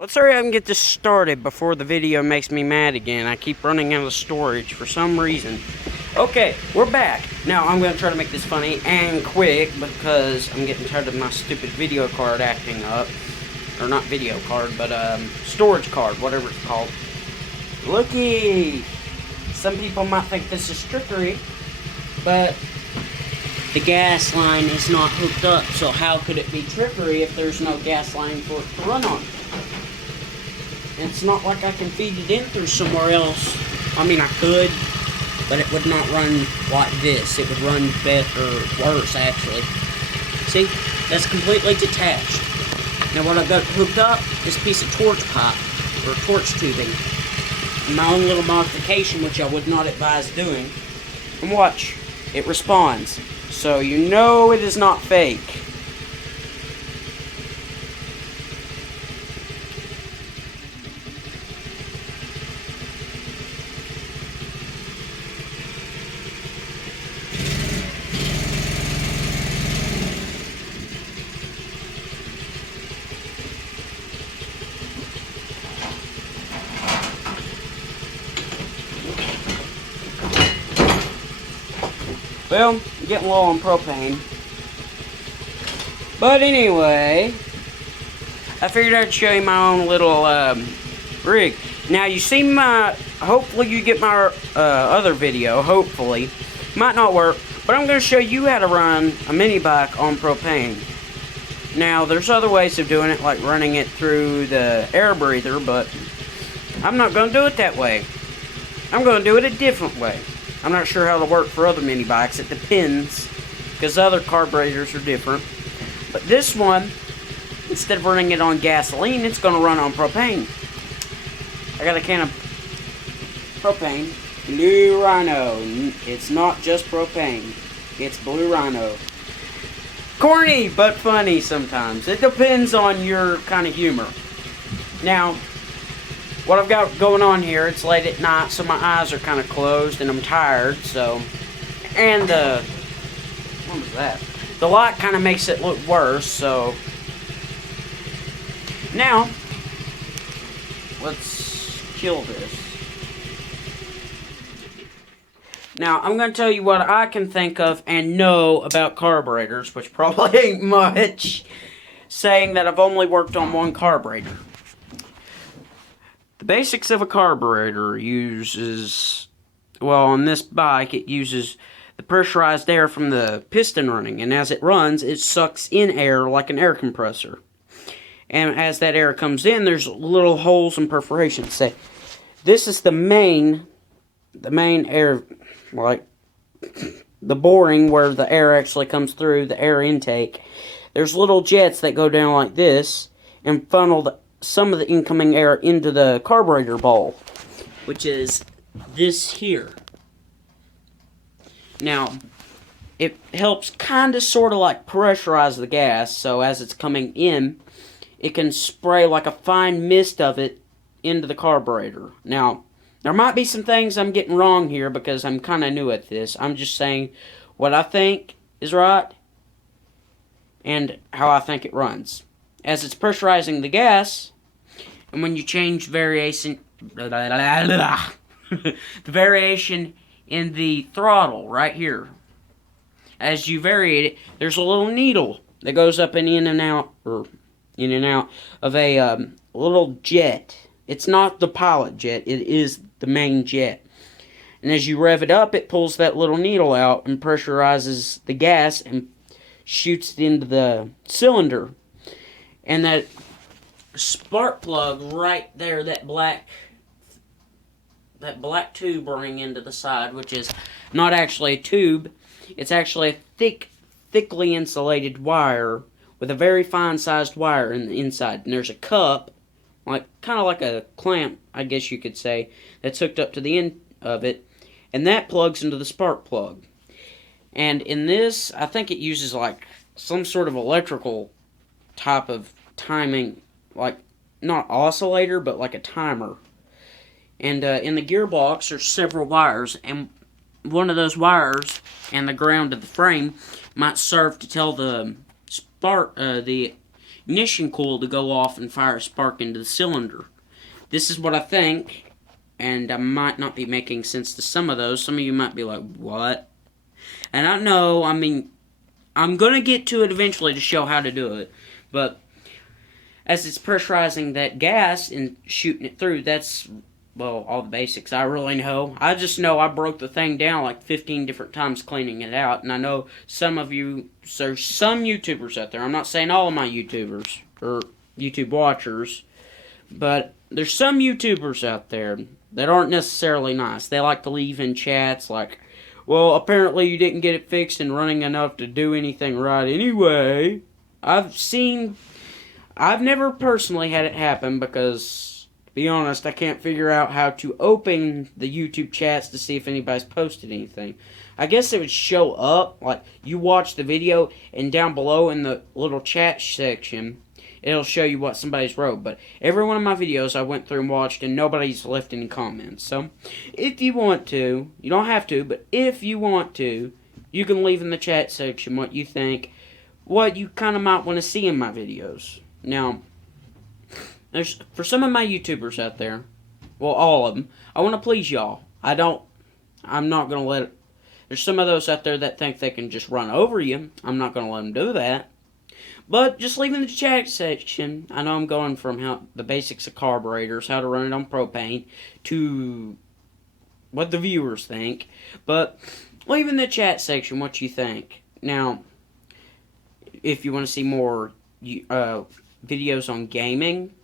Let's hurry up and get this started before the video makes me mad again. I keep running out of storage for some reason. Okay, we're back. Now, I'm going to try to make this funny and quick because I'm getting tired of my stupid video card acting up. Or not video card, but storage card, whatever it's called. Looky! Some people might think this is trickery, but the gas line is not hooked up, so how could it be trickery if there's no gas line for it to run on? It's not like I can feed it in through somewhere else. I mean, I could, but it would not run like this. It would run better, worse, actually. See? That's completely detached. Now, what I've got hooked up is a piece of torch pipe, or torch tubing. My own little modification, which I would not advise doing. And watch, it responds. So you know it is not fake. Well, I'm getting low on propane. But anyway, I figured I'd show you my own little rig. Now, you see my, hopefully you get my other video, hopefully. Might not work, but I'm going to show you how to run a mini bike on propane. Now, there's other ways of doing it, like running it through the air breather, but I'm not going to do it that way. I'm going to do it a different way. I'm not sure how it'll work for other mini bikes. It depends, because other carburetors are different. But this one, instead of running it on gasoline, it's going to run on propane. I got a can of propane. Blue Rhino. It's not just propane. It's Blue Rhino. Corny, but funny sometimes. It depends on your kind of humor. Now, what I've got going on here, it's late at night, so my eyes are kind of closed, and I'm tired, so... And, what was that? The light kind of makes it look worse, so... Now, let's kill this. Now, I'm going to tell you what I can think of and know about carburetors, which probably ain't much, saying that I've only worked on one carburetor. The basics of a carburetor uses, well, on this bike, it uses the pressurized air from the piston running, and as it runs, it sucks in air like an air compressor. And as that air comes in, there's little holes and perforations. Say, this is the main air, like, the boring where the air actually comes through, the air intake. There's little jets that go down like this and funnel some of the incoming air into the carburetor bowl, which is this here. Now, it helps kind of sort of like pressurize the gas, so as it's coming in, it can spray like a fine mist of it into the carburetor. Now, there might be some things I'm getting wrong here because I'm kind of new at this. I'm just saying what I think is right and how I think it runs. As it's pressurizing the gas, and when you change variation, the variation in the throttle right here, as you vary it, there's a little needle that goes up and in and out, or in and out of a little jet. It's not the pilot jet, it is the main jet. And as you rev it up, it pulls that little needle out and pressurizes the gas and shoots it into the cylinder. And that spark plug right there, that black tube running into the side, which is not actually a tube, it's actually a thickly insulated wire with a very fine sized wire in the inside. And there's a cup, like kind of like a clamp, I guess you could say, that's hooked up to the end of it, and that plugs into the spark plug. And in this, I think it uses like some sort of electrical type of timing, like not oscillator, but like a timer. And in the gearbox, there's several wires, and one of those wires and the ground of the frame might serve to tell the ignition coil to go off and fire a spark into the cylinder. This is what I think, and I might not be making sense to some of those. Some of you might be like, what? And I know, I mean, I'm going to get to it eventually to show how to do it, but as it's pressurizing that gas and shooting it through, that's, well, all the basics I really know. I just know I broke the thing down like 15 different times cleaning it out, and I know some of you, there's some YouTubers out there, I'm not saying all of my YouTubers, or YouTube watchers, but there's some YouTubers out there that aren't necessarily nice. They like to leave in chats like, well, apparently you didn't get it fixed and running enough to do anything right anyway. I've never personally had it happen because, to be honest, I can't figure out how to open the YouTube chats to see if anybody's posted anything. I guess it would show up, like, you watch the video, and down below in the little chat section, it'll show you what somebody's wrote. But every one of my videos I went through and watched, and nobody's left any comments. So, if you want to, you don't have to, but if you want to, you can leave in the chat section what you think, what you kind of might want to see in my videos. Now, for some of my YouTubers out there, well, all of them, I want to please y'all. I'm not going to let it. There's some of those out there that think they can just run over you. I'm not going to let them do that. But just leave in the chat section. I know I'm going from how the basics of carburetors, how to run it on propane, to what the viewers think. But leave in the chat section what you think. Now, if you want to see more videos on gaming,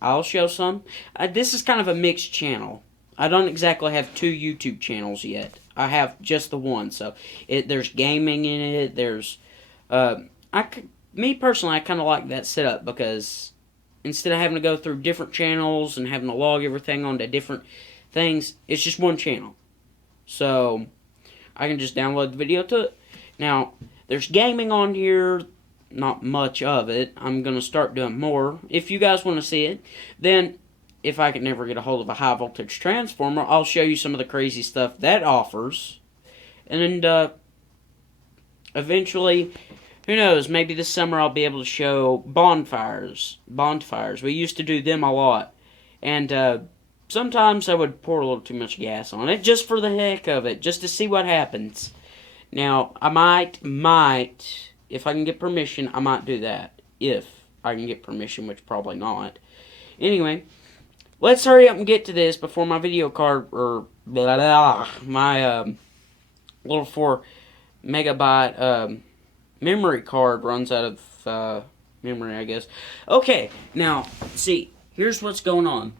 I'll show some. This is kind of a mixed channel. I don't exactly have 2 YouTube channels yet. I have just the one. So there's gaming in it. There's me personally, I kind of like that setup because instead of having to go through different channels and having to log everything onto different things, it's just one channel. So I can just download the video to it. Now, there's gaming on here. Not much of it. I'm going to start doing more. If you guys want to see it, then if I can never get a hold of a high voltage transformer, I'll show you some of the crazy stuff that offers. And eventually, who knows, maybe this summer I'll be able to show bonfires. We used to do them a lot. And sometimes I would pour a little too much gas on it, just for the heck of it, just to see what happens. Now, I might, if I can get permission, I might do that. If I can get permission, which probably not. Anyway, let's hurry up and get to this before my video card, or my little 4 megabyte memory card runs out of memory, I guess. Okay, now, see, here's what's going on.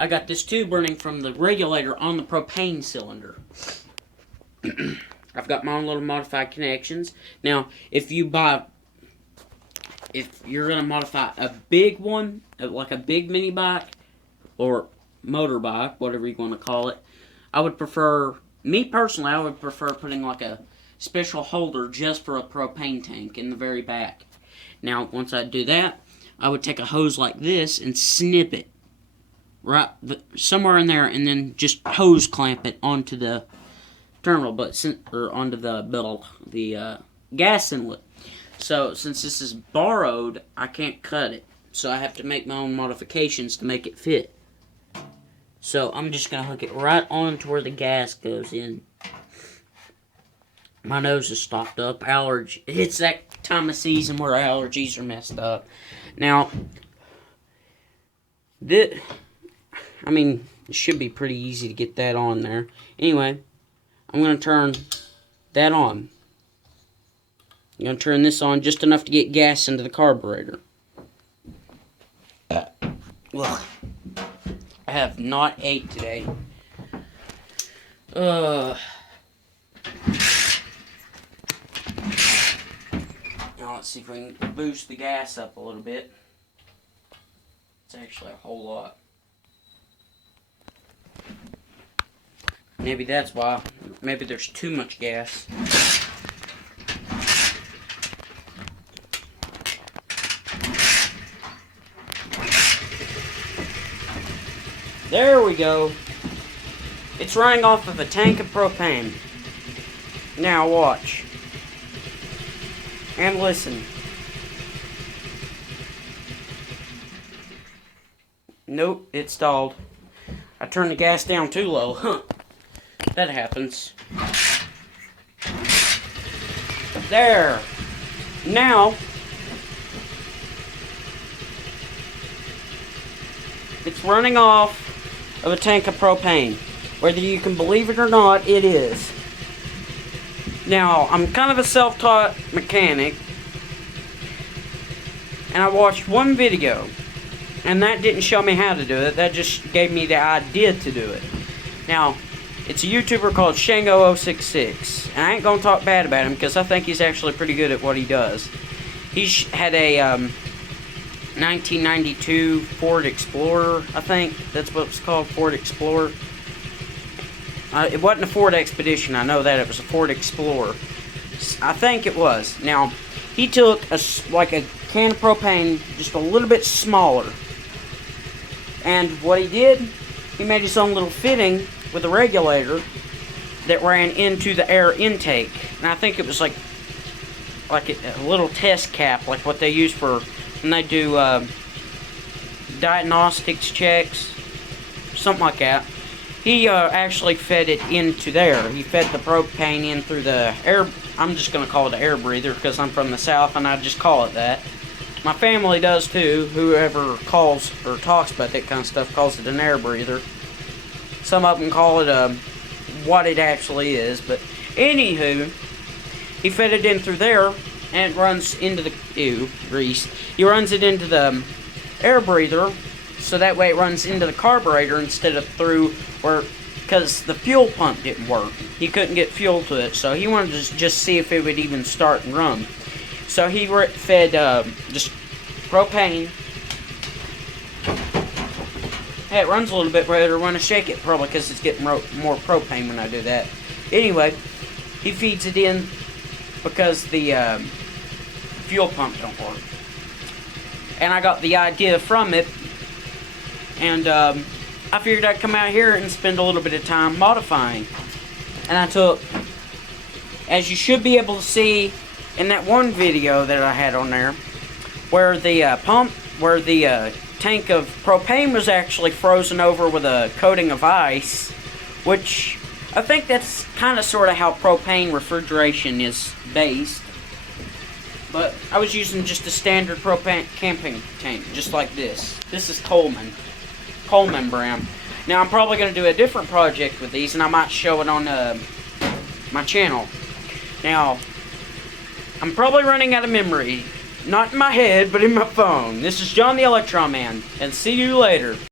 I got this tube running from the regulator on the propane cylinder. I've got my own little modified connections. Now, if you're going to modify a big one, like a big mini bike, or motorbike, whatever you want to call it, I would prefer, me personally, I would prefer putting like a special holder just for a propane tank in the very back. Now, once I do that, I would take a hose like this and snip it right somewhere in there, and then just hose clamp it onto the terminal, or onto the gas inlet. So since this is borrowed, I can't cut it. So I have to make my own modifications to make it fit. So I'm just gonna hook it right on to where the gas goes in. My nose is stopped up. It's that time of season where allergies are messed up. Now, it should be pretty easy to get that on there. Anyway, I'm going to turn that on. I'm going to turn this on just enough to get gas into the carburetor. Well, I have not ate today. Now let's see if we can boost the gas up a little bit. It's actually a whole lot. Maybe that's why. Maybe there's too much gas. There we go. It's running off of a tank of propane. Now watch. And listen. Nope, it stalled. I turned the gas down too low. Huh. That happens. There. Now, it's running off of a tank of propane. Whether you can believe it or not, it is. Now, I'm kind of a self-taught mechanic, and I watched one video, and that didn't show me how to do it. That just gave me the idea to do it. Now, it's a YouTuber called Shango066, and I ain't gonna talk bad about him because I think he's actually pretty good at what he does. He's had a 1992 Ford Explorer, I think that's what it's called, Ford Explorer. It wasn't a Ford Expedition, I know that. It was a Ford Explorer. I think it was. Now, he took like a can of propane, just a little bit smaller. And what he did, he made his own little fitting with a regulator that ran into the air intake. And I think it was like a little test cap, like what they use for when they do diagnostics checks, something like that. He actually fed it into there. He fed the propane in through the air. I'm just going to call it an air breather because I'm from the South and I just call it that. My family does too. Whoever calls or talks about that kind of stuff calls it an air breather. Some of them call it what it actually is. But anywho, he fed it in through there and it runs into the grease. He runs it into the air breather, so that way it runs into the carburetor instead of through where, because the fuel pump didn't work. He couldn't get fuel to it, so he wanted to just see if it would even start and run. So he fed just propane. Hey, it runs a little bit better when I shake it, probably because it's getting more propane when I do that. Anyway, he feeds it in because the fuel pump don't work. And I got the idea from it, and I figured I'd come out here and spend a little bit of time modifying. And I took, as you should be able to see in that one video that I had on there, where the tank of propane was actually frozen over with a coating of ice, which I think that's kind of sort of how propane refrigeration is based. But I was using just a standard propane camping tank, just like this. This is Coleman brand. Now I'm probably going to do a different project with these, and I might show it on my channel. Now, I'm probably running out of memory. Not in my head, but in my phone. This is John the Electron Man, and see you later.